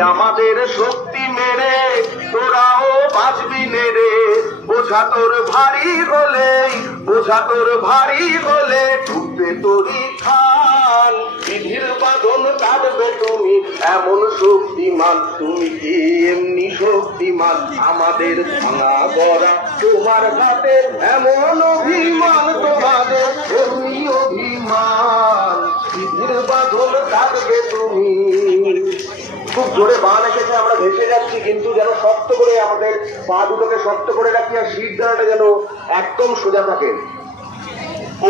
আমাদের শক্তি মেরে, তোরাও বাঁচবি নে বোঝা তোর ভারী হলে বোঝা তোর ভারী হলে ঢুকবে তোরই খান বিধির বাঁধন কাটবে তুমি, এমন শক্তিমান। তুমি কি এমনি শক্তিমান? আমাদের ভাঙা গড়া তোমার ঘাটে এমন অভিমান তোমাদের। জোরে বান এসেছে, আমরা ভেসে যাচ্ছি, কিন্তু যেন শক্ত করে আমাদের পা দুটোকে শক্ত করে রাখি আর শীত দাঁড়াটা যেন একদম সোজা থাকে।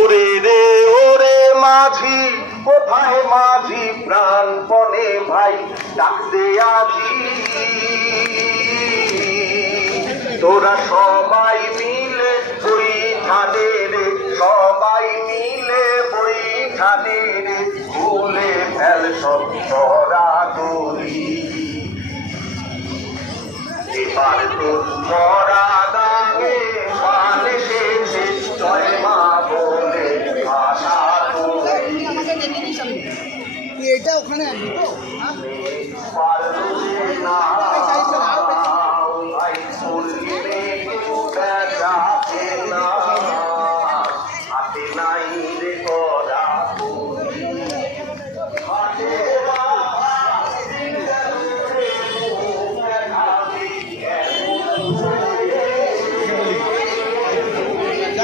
ওরে রে, ওরে মাঝি, কোথায় মাঝি প্রাণপণে ভাই? ডাকতে আজি। তোরা সবাই মিলে ওই ধানে রে, সবাই মিলে ওই ধানে রে খুলে ফেল সব তরি এবার এটা ওখানে আসবে তো হ্যাঁ?